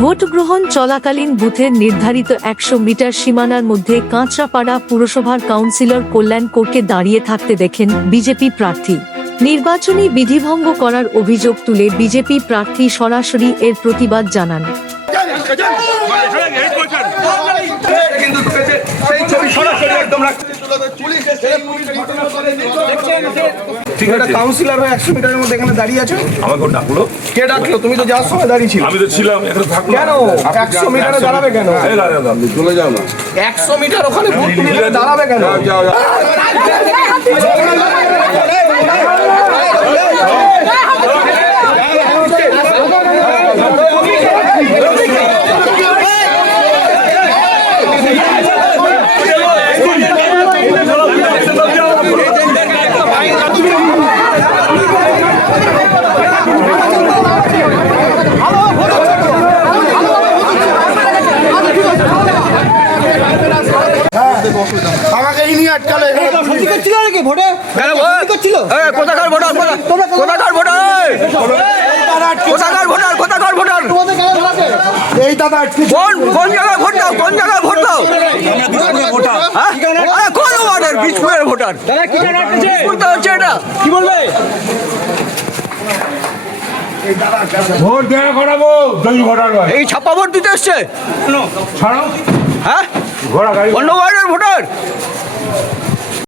Vote গ্রহণ চলাকালীন বুথের নির্ধারিত 100 মিটার সীমানার মধ্যে কাঁচরাপাড়া পুরসভার কাউন্সিলর কল্যাণ কোরকে দাঁড়িয়ে থাকতে দেখেন বিজেপি প্রার্থী। নির্বাচনী বিধিভঙ্গ করার অভিযোগ তুলে বিজেপি প্রার্থী সরাসরি এর প্রতিবাদ জানান। কাউন্সিলর 100 মিটারের মধ্যে এখানে দাঁড়িয়ে আছো। আমাকে ডাকলো। কে ডাকলো? তুমি তো যাওয়ার সময় দাঁড়িয়ে ছিলে। আমি তো ছিলাম, এখানে থাকলো। কেন 100 মিটারে দাঁড়াবে কেন? চলে যাও না। 100 মিটার ওখানে দাঁড়াবে কেন? যাও যাও। আমাকে ইনি আটকালে কোথাকার ভোটার এই দাদা কোন জায়গায় ভোট দাও, কোন জায়গায় ভোট দাও? কোন ওয়ার্ডের? বীজপুরের ভোটার। বীজপুরটা হচ্ছে এটা। কি বলবে? ভোট দেওয়া করাবো, দই ভোটার নয়। এই ছাপ্পা ভোট দিতে এসছে। ছাড়ো। হ্যাঁ, ঘোড়া গাড়ি। অন্য ওয়ার্ডের ভোটার।